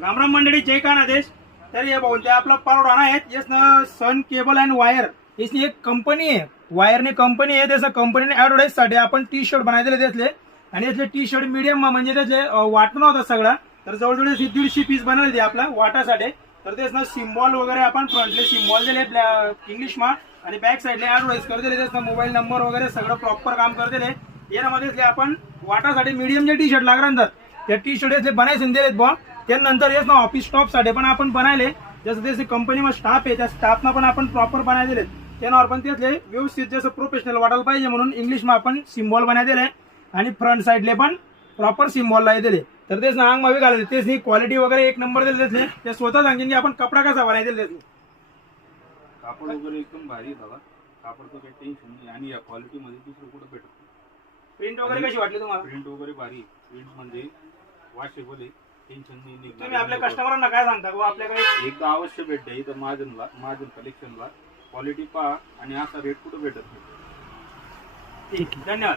रामराम मंडळी, जय कानादेश। तर ये बोलते आपला परवडाना है, इसमें सन केबल एंड वायर इसनी एक कंपनी है, वायरनी कंपनी आहे। त्याचा कंपनीने ॲडव्हर्टाइज साठी आपण टी शर्ट बनायले त्यातले, आणि यातले टी शर्ट मीडियम म्हणजे त्याचे वाटणं होता सगळा। तर जवळजवळ 150 पीस बनवले ते आपला वाटासाठी। तर तेच ना सिम्बॉल वगैरे आपण फ्रंटले सिम्बॉल दिले इंग्लिश मा, आणि बॅक साइडले ॲडव्हर्टाइज कर दिले। त्याचा मोबाईल नंबर वगैरे सगळं प्रॉपर काम कर दिले। यामध्ये आपण वाटासाठी मीडियम जे टी शर्ट लागणार त्या टी शर्ट बनायचे दिलेत बॉ। त्यानंतर येस ना ऑफिस स्टॉप साठी पण आपण बनायले, जसं त्याचे कंपनीमध्ये स्टाफ आहे, त्या स्टाफना पण आपण प्रॉपर बनाय दिले। त्यावर पण त्यातले व्यवस्थित जसं प्रोफेशनल वाटायला पाहिजे म्हणून इंग्लिश मा आपण सिम्बॉल बनाय दिले, आणि फ्रंट साइडले पण प्रॉपर सिम्बॉल लाय दिले। तर तेच ना अंग मध्ये घालले, तेच क्वालिटी वगैरे एक नंबर दिले त्यातले। ते स्वतः सांगेन की आपण कपडा कसा बनाय दिले। कापड वगैरे एकदम भारी दादा, कापडचं काही टेन्शन नाही, आणि या क्वालिटी मध्ये दुसरं कुठं भेटत नाही। प्रिंट वगैरे कशी वाटली तुम्हाला? प्रिंट वगैरे भारी, प्रिंट म्हणजे वॉशेबल आहे, टेन्शन नाही। तुम्ही आपल्या कस्टमरांना काय सांगता की आपल्याकडे एकदा अवश्य भेट द्या इथं महाजन कलेक्शनला। क्वालिटी पहा, आणि असा रेट कुठं भेटत नाही। ठीक, धन्यवाद।